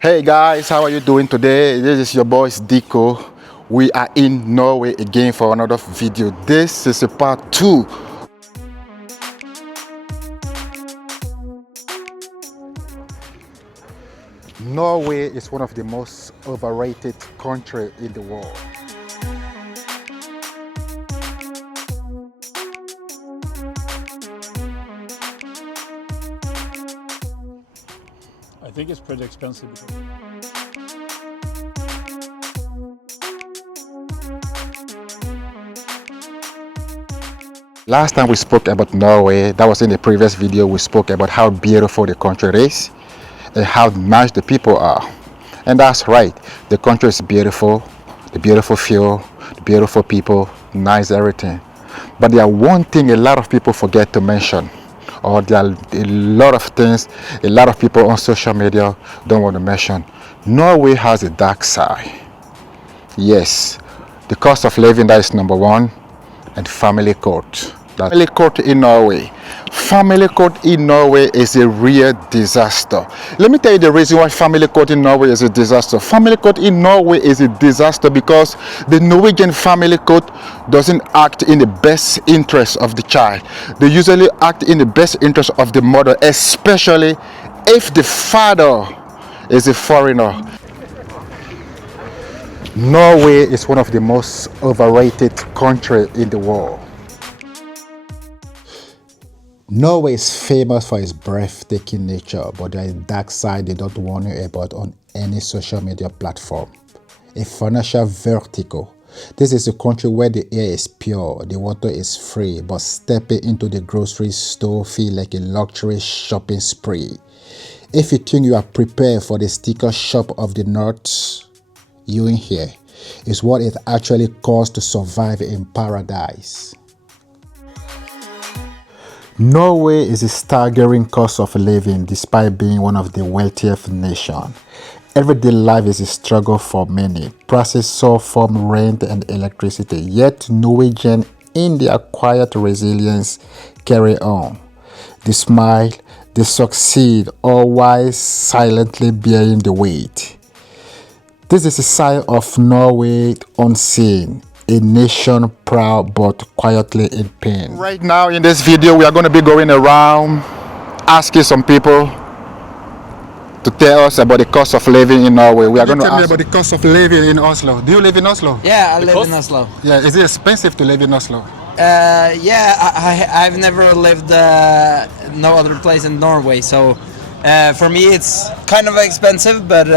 Hey guys, how are you doing today? This is your boys Dico. We are in Norway again for another video. This is a part 2. Norway is one of the most overrated countries in the world. I think it's pretty expensive. Last time we spoke about Norway, that was in the previous video. We spoke about how beautiful the country is and how nice the people are. And that's right, the country is beautiful, the beautiful fuel, the beautiful people, nice everything. But there are one thing a lot of people forget to mention, or there are a lot of things a lot of people on social media don't want to mention. Norway has a dark side. Yes, the cost of living, that is number one, and family court. Family court in Norway. Family court in Norway is a real disaster. Let me tell you the reason why family court in Norway is a disaster. Family court in Norway is a disaster because the Norwegian family court doesn't act in the best interest of the child. They usually act in the best interest of the mother, especially if the father is a foreigner. Norway is one of the most overrated countries in the world. Norway is famous for its breathtaking nature, but there is a dark side they don't warn you about on any social media platform. A financial vertigo. This is a country where the air is pure, the water is free, but stepping into the grocery store feels like a luxury shopping spree. If you think you are prepared for the sticker shop of the north, you in here is what it actually costs to survive in paradise. Norway is a staggering cost of living despite being one of the wealthiest nations. Everyday life is a struggle for many. Prices soar from rent and electricity, yet Norwegians in their quiet resilience carry on. They smile, they succeed, all while silently bearing the weight. This is a side of Norway unseen, a nation proud but quietly in pain. Right now in this video, we are going to be going around asking some people to tell us about the cost of living in Norway. We are going to tell me about the cost of living in Oslo. Do you live in Oslo? Yeah, I live in Oslo. Yeah, is it expensive to live in Oslo? Yeah, I've never lived no other place in Norway, so for me it's kind of expensive, but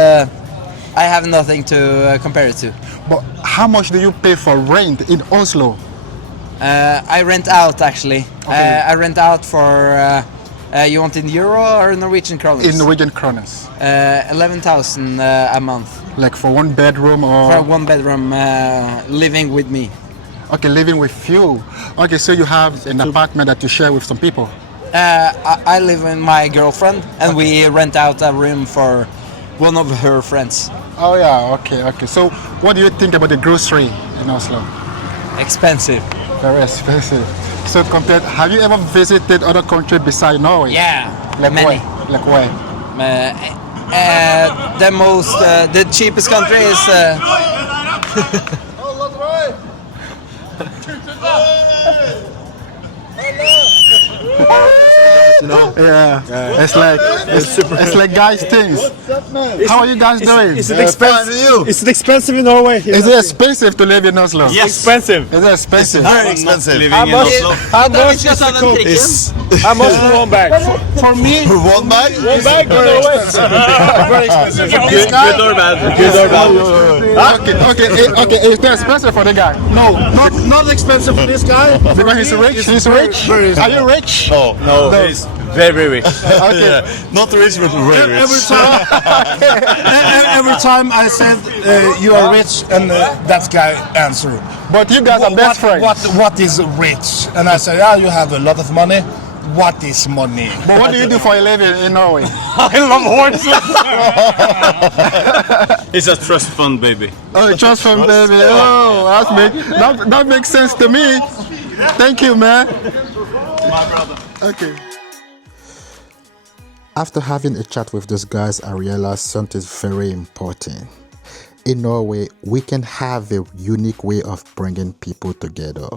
I have nothing to compare it to. But how much do you pay for rent in Oslo? I rent out actually. Okay. I rent out for, you want in euro or Norwegian kroner? In Norwegian kroners. 11,000 a month. Like for one bedroom or? For one bedroom, living with me. Okay, living with you. Okay, so you have an apartment that you share with some people? I live with my girlfriend and we rent out a room for one of her friends. Oh yeah, okay. So what do you think about the grocery in Oslo? Expensive. Very expensive. So compared, have you ever visited other countries besides Norway? Yeah, Like many. where? Like where? The cheapest country is Yeah. It's like guys things. How are you guys doing? Is it expensive? Is it expensive in Norway? Is it expensive to live in Oslo? Yes. Expensive. Is it expensive? Very expensive. Living in Oslo. How much is the coke? How much for one bag? For me, For one bag? One bag? Very expensive. Very expensive. Good or bad? Good or bad? okay. Is it expensive for the guy? No, not expensive for this guy. Because he's rich. He's rich. Very Are you rich? No. He's very rich. Okay. Not rich, but very rich. Every time I said you are rich, and that guy answered. But you guys are best friends. What is rich? And I said, yeah, you have a lot of money. What is money? But what do you do for a living in Norway? I love horses. It's a trust fund, baby. Oh, trust fund, baby. Oh, that makes sense to me. Thank you, man. My brother. Okay. After having a chat with those guys, I realized something very important. In Norway, we can have a unique way of bringing people together.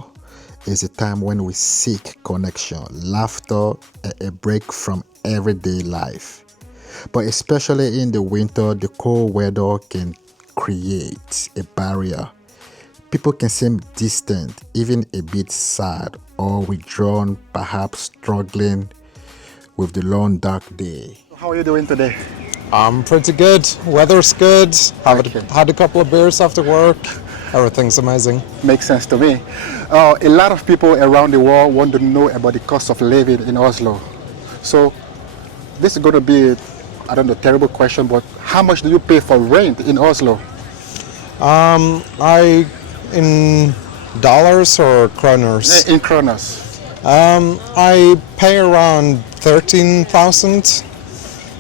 It's a time when we seek connection, laughter, and a break from everyday life. But especially in the winter, the cold weather can create a barrier. People can seem distant, even a bit sad or withdrawn, perhaps struggling with the long dark day. How are you doing today? I'm pretty good. Weather's good. Had a couple of beers after work. Everything's amazing. Makes sense to me. A lot of people around the world want to know about the cost of living in Oslo. So this is going to be, I don't know, terrible question, but how much do you pay for rent in Oslo? In dollars or kroners? In kroners. I pay around 13,000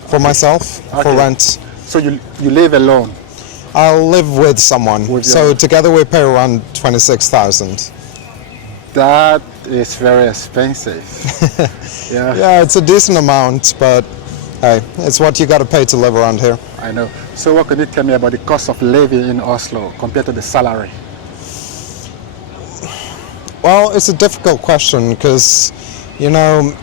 for myself for rent. So you live alone? I live with someone. So together we pay around 26,000. That is very expensive. Yeah, it's a decent amount, but hey, it's what you got to pay to live around here. I know. So what can you tell me about the cost of living in Oslo compared to the salary? Well, it's a difficult question because, you know,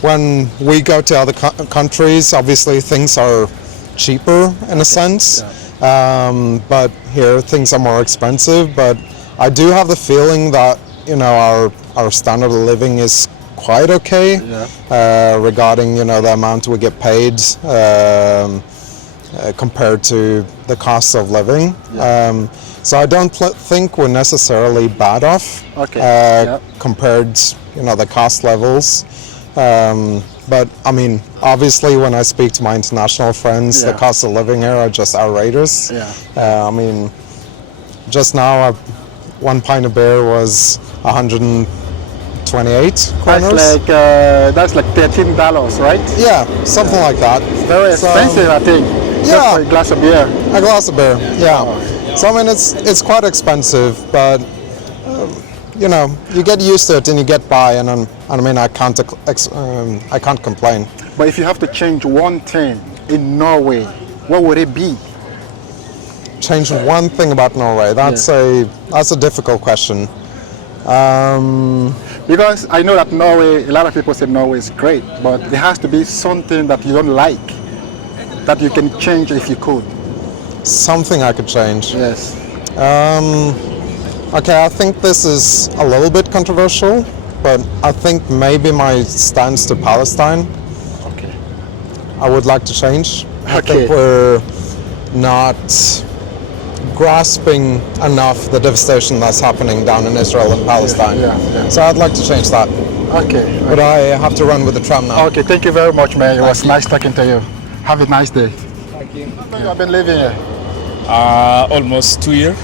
when we go to other countries, obviously things are cheaper in a sense, but here things are more expensive. But I do have the feeling that, you know, our standard of living is quite okay regarding, you know, the amount we get paid compared to the cost of living. So I don't think we're necessarily bad off compared, you know, the cost levels. But I mean, obviously, when I speak to my international friends, the cost of living here are just outrageous. I mean, just now, one pint of beer was 128 kroners. That's like $13, right? Yeah, something like that. Very expensive, I think. Just for a glass of beer. A glass of beer, So I mean, it's quite expensive, but you know, you get used to it and you get by, and I mean, I can't complain. But if you have to change one thing in Norway, what would it be? Change one thing about Norway? That's a difficult question. Because I know that Norway, a lot of people say Norway is great, but there has to be something that you don't like that you can change if you could. Something I could change. Yes. Okay, I think this is a little bit controversial, but I think maybe my stance to Palestine, I would like to change. I think we're not grasping enough the devastation that's happening down in Israel and Palestine. So I'd like to change that. But I have to run with the tram now. Okay, thank you very much, man. It was nice talking to you. Have a nice day. Thank you. You've been living here? Almost 2 years.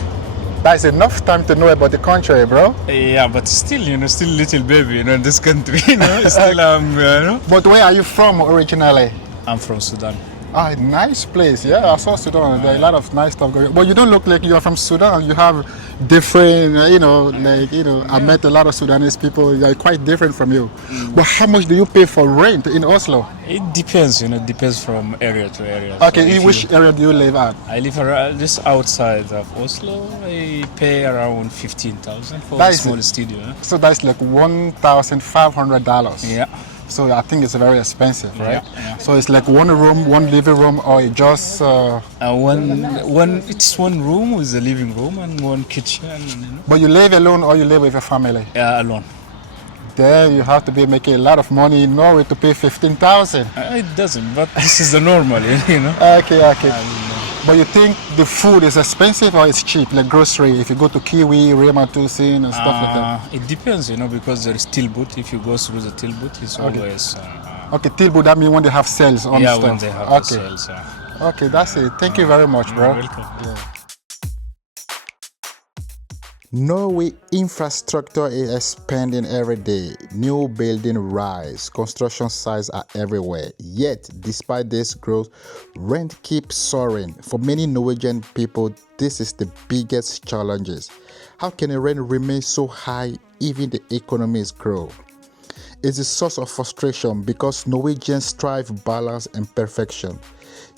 That's enough time to know about the country, bro. Yeah, but still, you know, still little baby, you know, in this country, you know, still, you know. But where are you from originally? I'm from Sudan. Ah, nice place. Yeah, I saw Sudan. There are a lot of nice stuff going on. But you don't look like you're from Sudan. You have different, you know, I met a lot of Sudanese people. They're quite different from you. But how much do you pay for rent in Oslo? It depends, you know, it depends from area to area. Okay, so in which area do you live at? I live around, just outside of Oslo. I pay around 15,000 for a small studio. So that's like $1,500. Yeah. So I think it's very expensive, right? So it's like one room, one living room, or it just it's one room with a living room and one kitchen. You know? But you live alone or you live with a family? Yeah, alone. There you have to be making a lot of money in Norway to pay 15,000. It doesn't, but this is the normal, you know. Okay. But you think the food is expensive or it's cheap, like grocery? If you go to Kiwi, Rema 1000 and stuff like that. It depends, you know, because there is tilbud. If you go through the tilbud, it's always. Okay, tilbud. That means when they have sales on stuff. Yeah, when they have the sales. Okay, that's it. Thank you very much, bro. You're welcome. Yeah. Norway infrastructure is expanding every day. New building rise, construction sites are everywhere. Yet, despite this growth, rent keeps soaring. For many Norwegian people, this is the biggest challenges. How can a rent remain so high even the economies grow? is a source of frustration because Norwegians strive balance and perfection.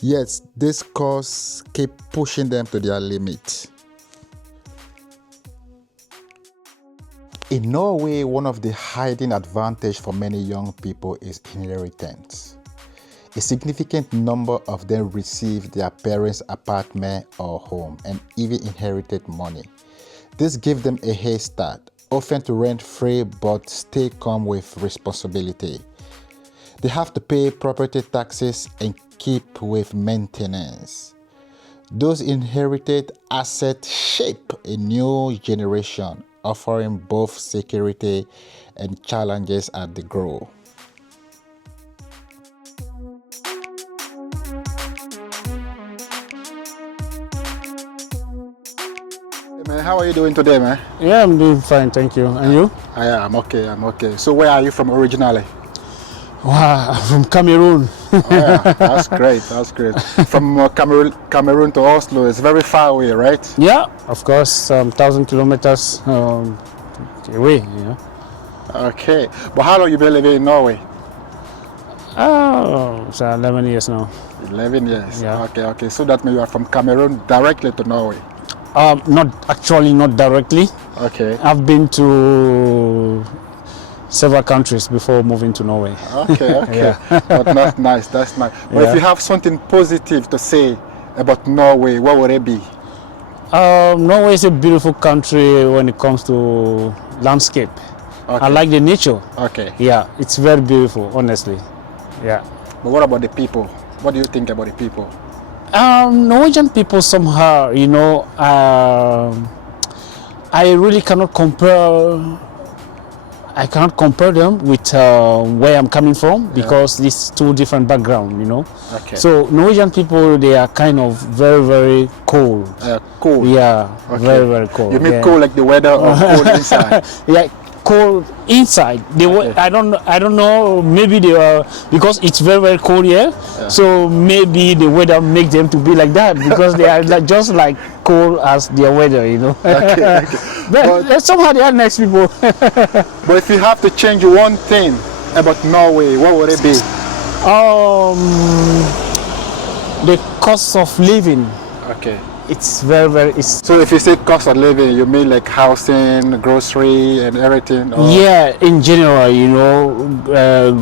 Yet this cause keep pushing them to their limit. In Norway, one of the hiding advantages for many young people is inheritance. A significant number of them receive their parents' apartment or home and even inherited money. This gives them a head start, often to rent free but still come with responsibility. They have to pay property taxes and keep with maintenance. Those inherited assets shape a new generation, offering both security and challenges as they grow. Hey man, how are you doing today, man? Yeah, I'm doing fine, thank you. And you? I'm okay. So where are you from originally? Wow, I'm from Cameroon. Oh, yeah, that's great. From Cameroon to Oslo, it's very far away, right? Yeah, of course, 1,000 kilometers away. Yeah. Okay, but how long you been living in Norway? Oh, so 11 years now. 11 years. Yeah. Okay. So that means you are from Cameroon directly to Norway. Not directly. Okay. I've been to several countries before moving to Norway. Okay. Yeah. But that's nice. But Yeah. if you have something positive to say about Norway, what would it be? Norway is a beautiful country when it comes to landscape. Okay. I like the nature. Okay. Yeah, it's very beautiful, honestly. Yeah. But what about the people? What do you think about the people? Norwegian people somehow, I really cannot compare. I cannot compare them with where I'm coming from because these two different backgrounds, Okay. So Norwegian people, they are kind of very, very cold. Cool. Yeah, Okay. very, very cold. You mean yeah. cool like the weather or cold inside? Yeah, cold inside. Okay. I don't know. Maybe they are because it's very, very cold here. Yeah. So maybe the weather makes them to be like that because they are just like cold as their weather, Okay. But somehow they are nice people. But if you have to change one thing about Norway, what would it be? The cost of living. Okay. It's very, very. It's So if you say cost of living, you mean like housing, grocery, and everything? Or? yeah, in general,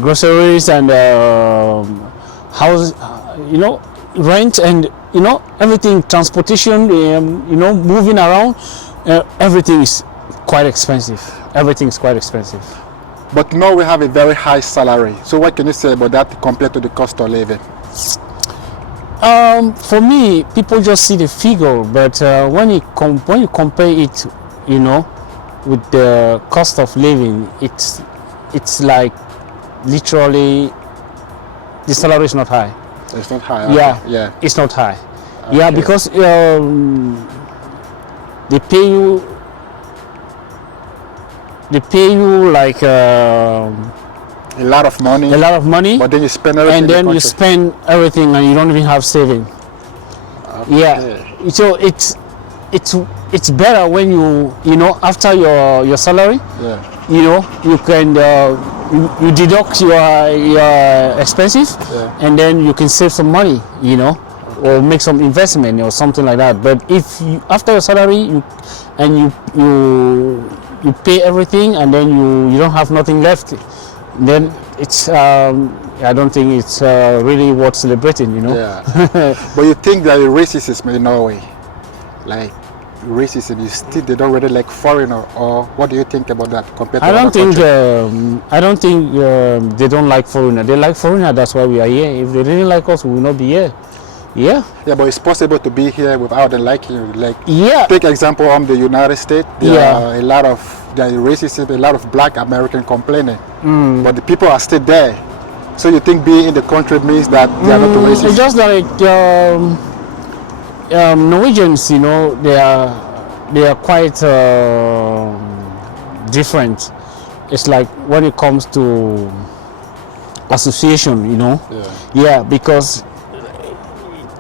groceries and house, rent and everything, transportation, moving around, everything is quite expensive. Everything is quite expensive. But Norway have a very high salary. So what can you say about that compared to the cost of living? For me, people just see the figure, but when you compare it, with the cost of living, it's like literally the salary is not high. It's not high. Yeah, Okay. Yeah. it's not high. Okay. Yeah, because they pay you like A lot of money. a lot of money, But then you spend everything. and in then the you country. spend everything, and you don't even have saving. Yeah, so it's better when you after your salary, Yeah. you can you deduct your expenses, and then you can save some money, or make some investment or something like that. But if you, after your salary you pay everything and then you don't have nothing left, then it's I don't think it's really worth celebrating, Yeah. But you think that the racism in Norway, like racism, they don't really like foreigner, or what do you think about that compared to I don't other think countries? I don't think they don't like foreigner. They like foreigner. That's why we are here. If they didn't like us, we will not be here. Yeah. Yeah, but it's possible to be here without them liking you. Like, Yeah. take example on the United States. There Yeah. are a lot of racism, a lot of black American complaining, but the people are still there. So you think being in the country means that they are not racist? It's just like Norwegians, they are quite different. It's like when it comes to association, Yeah, because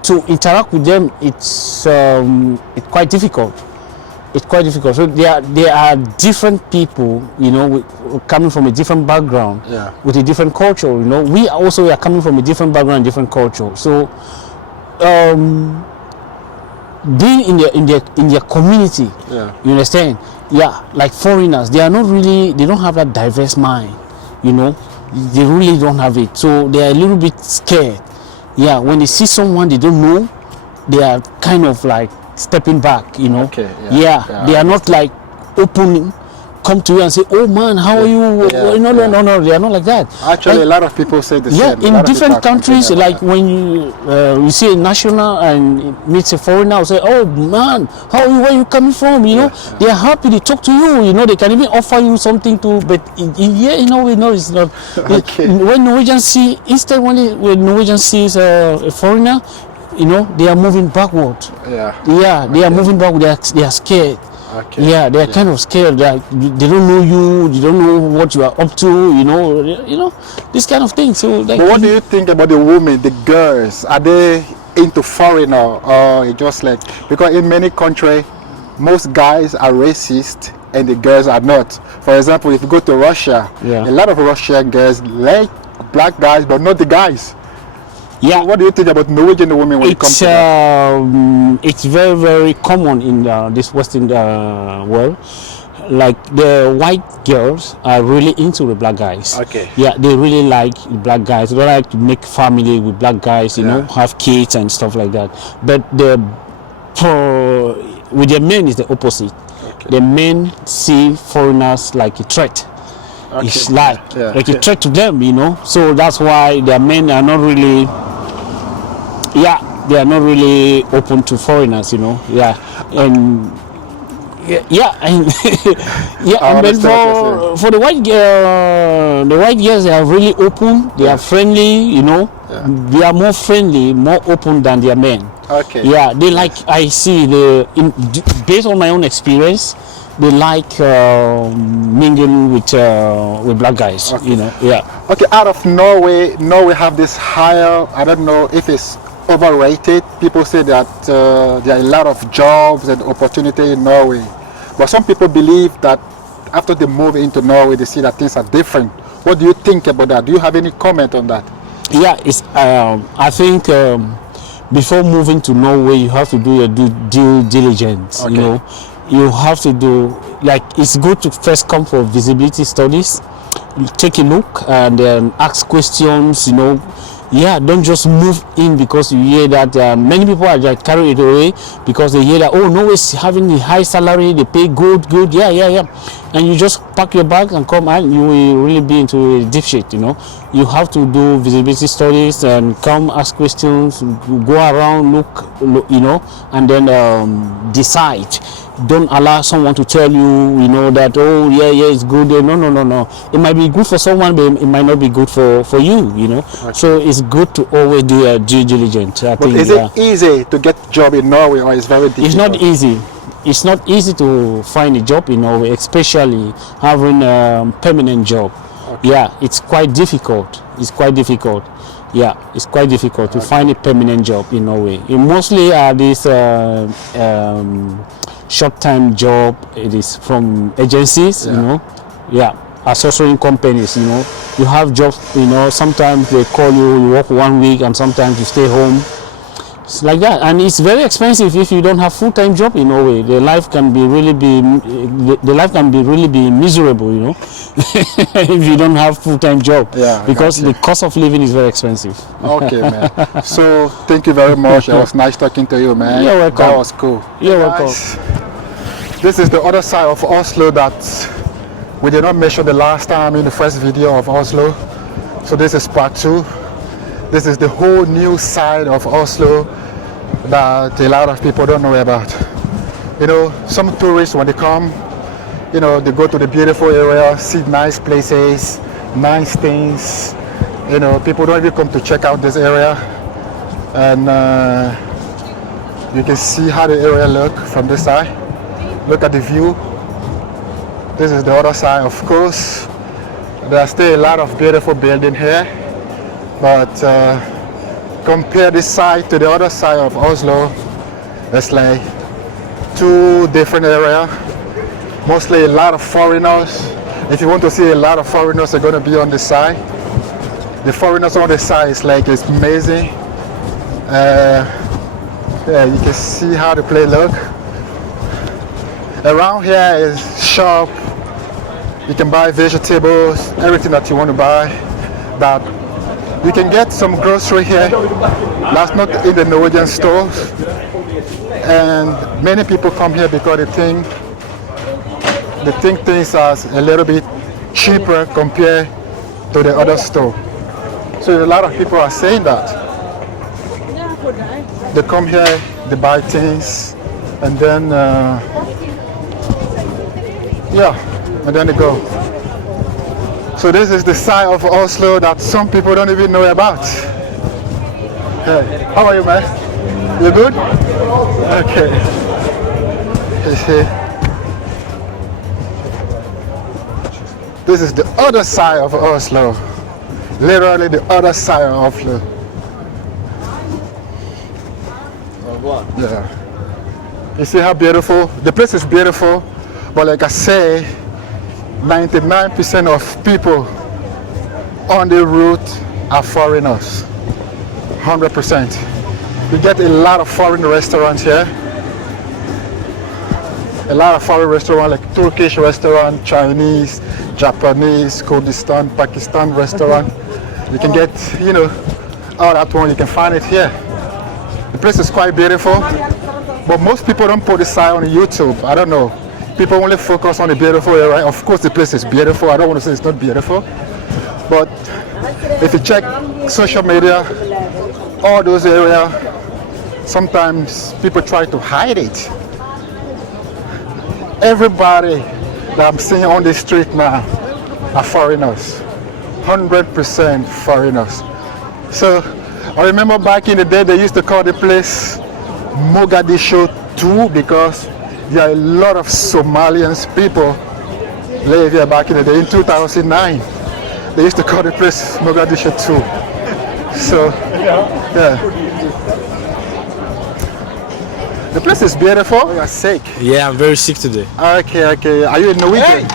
to interact with them, it's quite difficult. it's quite difficult. So there are different people, you know, coming from a different background, Yeah. with a different culture. You know, we also are coming from a different background, different culture. So, being in their community, Yeah. you understand? Yeah, like foreigners, they don't have that diverse mind. You know, they really don't have it. So they are a little bit scared. Yeah, when they see someone they don't know, they are kind of like stepping back, you know. Okay, Yeah, yeah, they I are not like open, come to you and say, "Oh man, how are you?" Yeah, No, yeah. no, they are not like that. Actually, Like, a lot of people say the yeah, same. A in lot of different people are countries, complaining like about when you see a national and meets a foreigner, say, "Oh man, how are you? Where are you coming from?" You know, they are happy. They talk to you. You know, they can even offer you something to. But yeah, you know, we know it's not. Okay. When Norwegians see, instead when Norwegian sees a foreigner, you know, they are moving backward. Yeah. Yeah, they are moving backward. They are scared. Okay. Yeah, they are kind of scared. Like they don't know you. They don't know what you are up to. You know, this kind of thing. So, like, But what do you think about the women, the girls? Are they into foreigner or just like, because in many countries, most guys are racist and the girls are not. For example, if you go to Russia, Yeah. a lot of Russian girls like black guys, but not the guys. yeah, What do you think about Norwegian women when it comes it's to that? it's very, very common in this Western world. Like the white girls are really into the black guys. Okay. Yeah, they really like the black guys. They like to make family with black guys. You know, have kids and stuff like that. But with the men is the opposite. Okay. The men see foreigners like a threat. It's like Yeah. a threat to them, you know. So that's why their men are not really. Yeah, they are not really open to foreigners, you know. Yeah, and and yeah, I and then understand what for the white girls, they are really open. They are friendly, you know. They are more friendly, more open than their men. Okay. Yeah, they like. I see based on my own experience, they like mingling with black guys. Okay. You know. Yeah. Okay, out of Norway have this higher, I don't know if it's overrated. People say that there are a lot of jobs and opportunity in Norway. But some people believe that after they move into Norway, they see that things are different. What do you think about that? Do you have any comment on that? Yeah, it's. I think before moving to Norway, you have to do your due diligence. Okay. You know, you have to do, like, it's good to first come for visibility studies, take a look and then ask questions. You know, yeah, don't just move in because you hear that many people are like carried away because they hear that, oh, Norway's having a high salary, they pay good, yeah, and you just pack your bag and come and you will really be into a deep shit. You know, you have to do visibility studies and come ask questions, go around, look, you know, and then decide. Don't allow someone to tell you, you know, that, oh yeah, it's good. No. It might be good for someone, but it might not be good for you. You know, so it's good to always do your due diligence. I think. Is it easy to get a job in Norway or it's very difficult? It's not easy. It's not easy to find a job in Norway, especially having a permanent job. Okay. Yeah, it's quite difficult. Yeah, it's quite difficult to find a permanent job in Norway. It mostly are these short-time job. It is from agencies, you know. Yeah, associating companies, you know. You have jobs, you know. Sometimes they call you, you work 1 week, and sometimes you stay home. It's like that, and it's very expensive if you don't have full-time job in Norway. The life can be really be miserable, you know, if you don't have full-time job. Yeah, because gotcha. the cost of living is very expensive. Okay, man. So thank you very much. It was nice talking to you, man. You're welcome. That was cool. You're welcome. Guys, this is the other side of Oslo that we did not mention the last time in the first video of Oslo. So this is part 2. This is the whole new side of Oslo that a lot of people don't know about. You know, some tourists, when they come, you know, they go to the beautiful area, see nice places, nice things. You know, people don't even come to check out this area. And you can see how the area look from this side. Look at the view. This is the other side. Of course, there's still a lot of beautiful building here. But compare this side to the other side of Oslo, it's like two different areas. Mostly a lot of foreigners. If you want to see a lot of foreigners, they're going to be on the side. The foreigners on the side is like, it's amazing. Yeah, you can see how the place look. Around here is shop. You can buy vegetables, everything that you want to buy. That you can get some grocery here. That's not in the Norwegian stores. And many people come here because they think things are a little bit cheaper compared to the other store. So a lot of people are saying that. They come here, they buy things, and then and then they go. So this is the side of Oslo that some people don't even know about. Hey, how are you, man? You good? Okay. You see? This is the other side of Oslo. Literally the other side of Oslo. Yeah. You see how beautiful? The place is beautiful, but like I say, 99% of people on the route are foreigners. 100%. You get a lot of foreign restaurants here. A lot of foreign restaurants like Turkish restaurant, Chinese, Japanese, Kurdistan, Pakistan restaurant. You can get, all that one, you can find it here. The place is quite beautiful, but most people don't put this side on YouTube. I don't know. People only focus on the beautiful area. Of course, the place is beautiful. I don't want to say it's not beautiful, but if you check social media, all those areas, sometimes people try to hide it. Everybody that I'm seeing on the street now are foreigners. 100% foreigners. So I remember back in the day they used to call the place Mogadishu 2 because there are a lot of Somalians people live here back in the day. In 2009 they used to call the place Mogadishu 2. So yeah. The place is beautiful. You are sick. Yeah, I'm very sick today. Okay. Are you in Norwegian?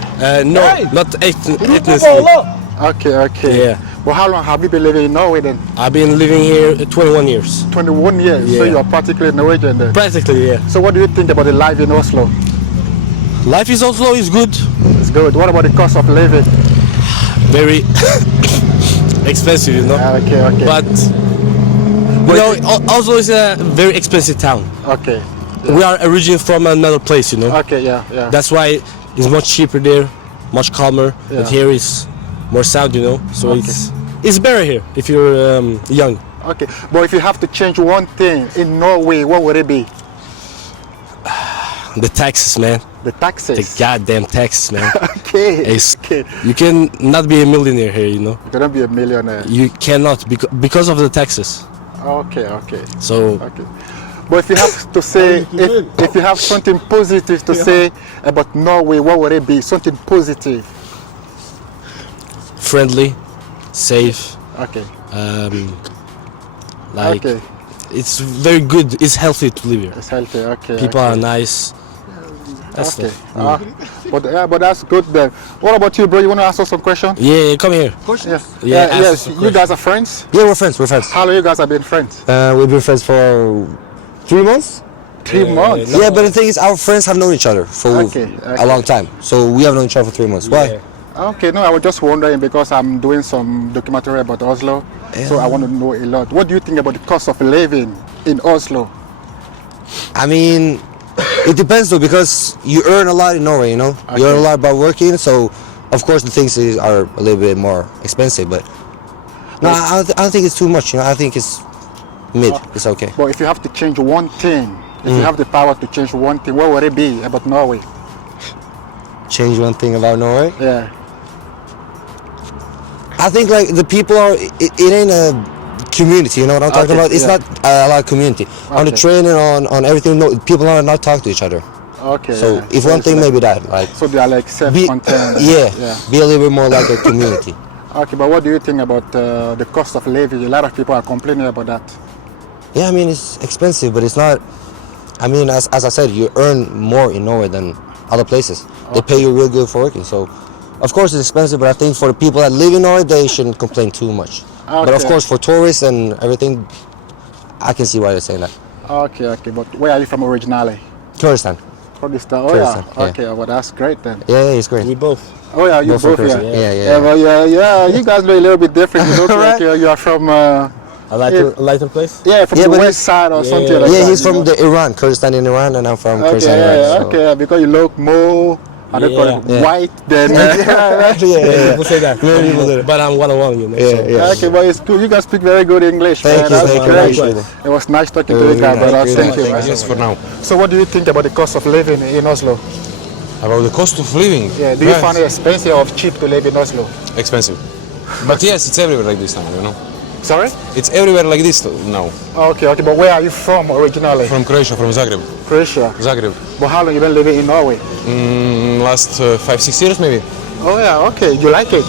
No, not ethnically. Okay. Yeah. Well, how long have you been living in Norway then? I've been living here 21 years. 21 years. Yeah. So you are practically Norwegian then. Practically, yeah. So what do you think about the life in Oslo? Life in Oslo is good. It's good. What about the cost of living? Very expensive, Okay. But Oslo is a very expensive town. Okay. We are originally from another place, Okay, yeah. That's why it's much cheaper there, much calmer. Yeah. And here is more sound, So it's better here if you're young. Okay. But if you have to change one thing in Norway, what would it be? The taxes, man. The taxes. The goddamn taxes, man. Okay. You can not be a millionaire here, You cannot be a millionaire. You cannot because of the taxes. Okay. So Okay. But if you have to say, if you have something positive to say about Norway, what would it be? Something positive. friendly, safe. Okay. Okay. It's very good. It's healthy to live here. It's healthy. Okay. People are nice. That's Okay. stuff. But that's good then. What about you, bro? You want to ask us some questions? Yeah, come here. Yes. Yeah, ask us Yes. some You questions. guys are friends? Yeah, we're friends. We're friends. How long you guys have been friends? We've been friends for 3 months. 3 months. Yeah, but the thing is, our friends have known each other for Okay. a long time. So we have known each other for 3 months. Why? Okay, no, I was just wondering because I'm doing some documentary about Oslo, so I want to know a lot. What do you think about the cost of living in Oslo? I mean, it depends though, because you earn a lot in Norway. You Okay. earn a lot by working. So, of course, the things are a little bit more expensive. But no, I don't think it's too much. I think it's mid. It's okay. But if you have to change one thing, if you have the power to change one thing, what would it be about Norway? Change one thing about Norway. Yeah. I think like the people are. It ain't a community. You know what I'm talking Okay, about? It's yeah. not a lot of community. On the Okay. train and on everything, no, people are not talk to each other. Okay. So yeah. if one it's thing, like- maybe that like So they are like be, self-contained. yeah, be a little bit more like a community. Okay, but what do you think about the cost of living? A lot of people are complaining about that. Yeah, I mean it's expensive, but it's not. I mean, as I said, you earn more in Norway than other places. They pay you real good for working. So, of course, it's expensive, but I think for the people that live in Norway, they shouldn't complain too much. But of Okay. course, for tourists and everything, I can see why they're saying that. Okay, okay. But where are you from originally? Kurdistan. Kurdistan. Oh Kurdistan, yeah. yeah. Okay, well that's great then. Yeah, it's great. We both. Oh yeah, you Both from both, yeah. Kurdistan. Yeah, yeah, Yeah, well, yeah. You guys look a little bit different. You look like Right. you are from, A lighter place. yeah, from Yeah, the but west side or something like that. Yeah, he's you from know? the Iran, Kurdistan in Iran, and I'm from Okay, Kurdistan, yeah, Iran. So. okay, because you look more, I don't call it Yeah. white than. People say that. But I'm 101, you know. so- Yeah. Okay, but it's good. You guys speak very good English, Thank man. you, That's thank you, great. appreciate it. It was nice talking to you guys, brother. Thank you, man. Yes, for now. So, what do you think about the cost of living in Oslo? About the cost of living. Yeah, do you Right. find it expensive or cheap to live in Oslo? Expensive? But yes, it's everywhere like this now, you know. Sorry? It's everywhere like this now. Okay, okay, but where are you from originally? From Croatia, from Zagreb. Croatia. Zagreb. But how long you been living in Norway? Last 5-6 years maybe. Oh yeah, okay. You like it?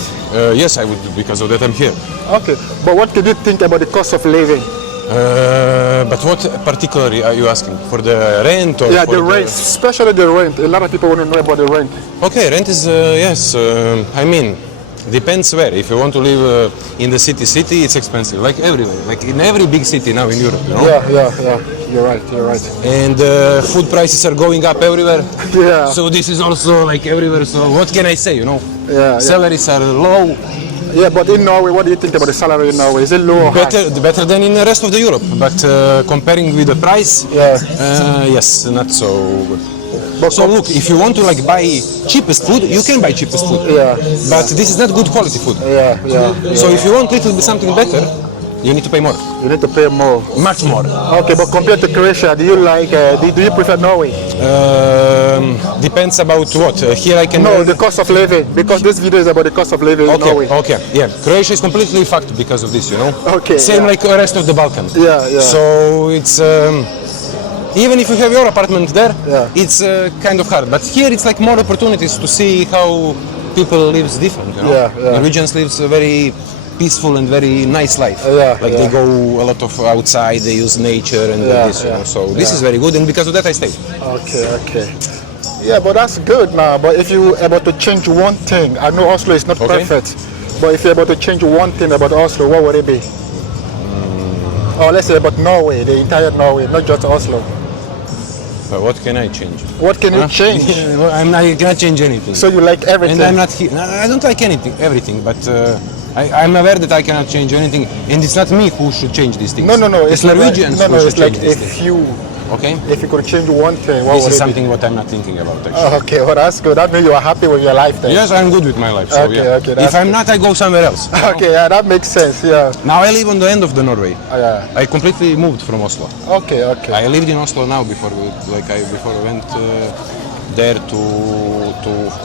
Yes, I would, because of that I'm here. Okay. But what did you think about the cost of living? But what particularly are you asking? For the rent or Yeah, for the rent, especially the rent. A lot of people want to know about the rent. Okay, rent is, yes, I mean, depends where. If you want to live in the city, it's expensive, like everywhere, like in every big city now in Europe, you know? Yeah. You're right, you're right. And food prices are going up everywhere. Yeah. So this is also like everywhere. So what can I say, you know? Yeah. Salaries are low, Yeah, but in Norway, what do you think about the salary in Norway? Is it low or high? better than in the rest of the Europe. But comparing with the price, Yeah. yes, not so good. But So look, if you want to like buy cheapest food, you can buy cheapest food. Yeah. But this is not good quality food. Yeah. So if you want little bit something better, you need to pay more, You need to pay more. much more. Okay, but compared to Croatia, do you like? Do you prefer Norway? Depends about what. Here I can. No, the cost of living, because this video is about the cost of living in Norway. Okay, yeah. Croatia is completely fucked because of this, you know. Okay, Same yeah. like the rest of the Balkan. Yeah. So it's even if you have your apartment there, Yeah. it's kind of hard. But here it's like more opportunities to see how people lives different. You know? Yeah. Norwegians lives a very peaceful and very nice life. Like they go a lot of outside, they use nature and this, you know. So this is very good, and because of that I stayed. Okay. Yeah, but that's good now. But if you able to change one thing, I know Oslo is not Okay. perfect, but if you're able to change one thing about Oslo, what would it be? Or let's say about Norway, the entire Norway, not just Oslo. But what can I change? What can you change? Well, I cannot change anything. So you like everything? And I'm not here. I don't like everything, but I'm aware that I cannot change anything, and it's not me who should change these things. No. It's Norwegians who should It's like change these things. if Okay? you could change one thing, what This would is it something what I'm not thinking about be? actually. Okay, well that's good. That means you are happy with your life then. Yes, I'm good with my life. So Okay, yeah. okay, that's If I'm not, I go somewhere else. Okay, yeah, that makes sense. Yeah. Now I live on the end of the Norway. Yeah. I completely moved from Oslo. Okay. I lived in Oslo now before I went there to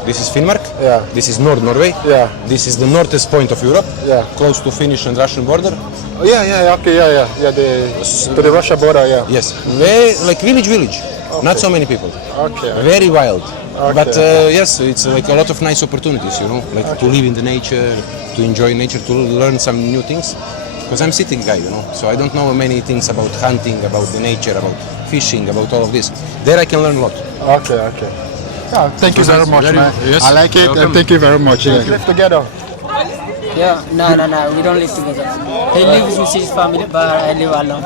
this is Finnmark. Yeah. This is North Norway. Yeah. This is the northest point of Europe. Yeah. Close to Finnish and Russian border. Yeah. Okay. Yeah. To the Russia border. Yeah. Yes. Very like village. Not so many people. Okay. Very wild. Okay. But yes, it's like a lot of nice opportunities, you know, like to live in the nature, to enjoy nature, to learn some new things. Because I'm city guy, you know, so I don't know many things about hunting, about the nature, about fishing, about all of this. There I can learn a lot. Okay. Yeah, thank you very much, man. Yes. I like it, and thank you very much. Yeah. Live together. Yeah, no, we don't live together. He lives with his family, but I live alone.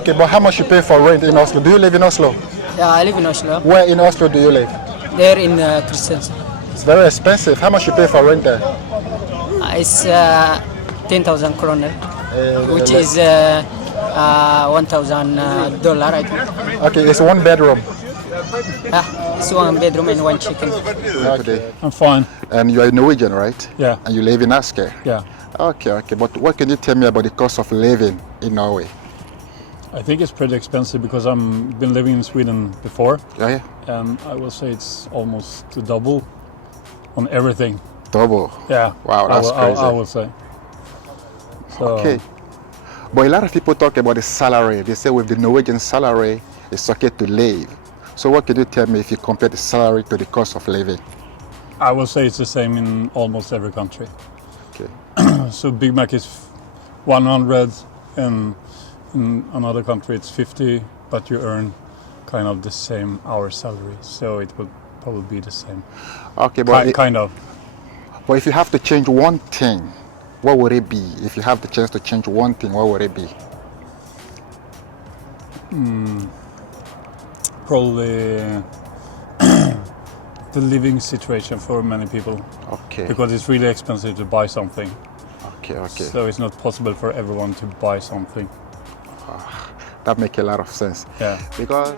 Okay, but how much you pay for rent in Oslo? Do you live in Oslo? Yeah, I live in Oslo. Where in Oslo do you live? There in Kristiansand. It's very expensive. How much you pay for rent there? It's 10,000 kroner, which is $1,000, I think. Okay, it's one bedroom. It's one bedroom and one chicken. Okay. I'm fine. And you are Norwegian, right? Yeah. And you live in Asker? Yeah. Okay. But what can you tell me about the cost of living in Norway? I think it's pretty expensive because I've been living in Sweden before, Yeah. and I will say it's almost double on everything. Double. Yeah. Wow, that's crazy. I would say. So, Okay. But a lot of people talk about the salary. They say with the Norwegian salary, it's okay to live. So what can you tell me if you compare the salary to the cost of living? I will say it's the same in almost every country. Okay. So Big Mac is 100, and in another country it's 50, but you earn kind of the same hour salary, so it would probably be the same. Okay, but Kind of. But if you have to change one thing, what would it be? If you have the chance to change one thing, what would it be? Probably the living situation for many people. Okay. Because it's really expensive to buy something. Okay, okay. So it's not possible for everyone to buy something. That makes a lot of sense. Yeah. Because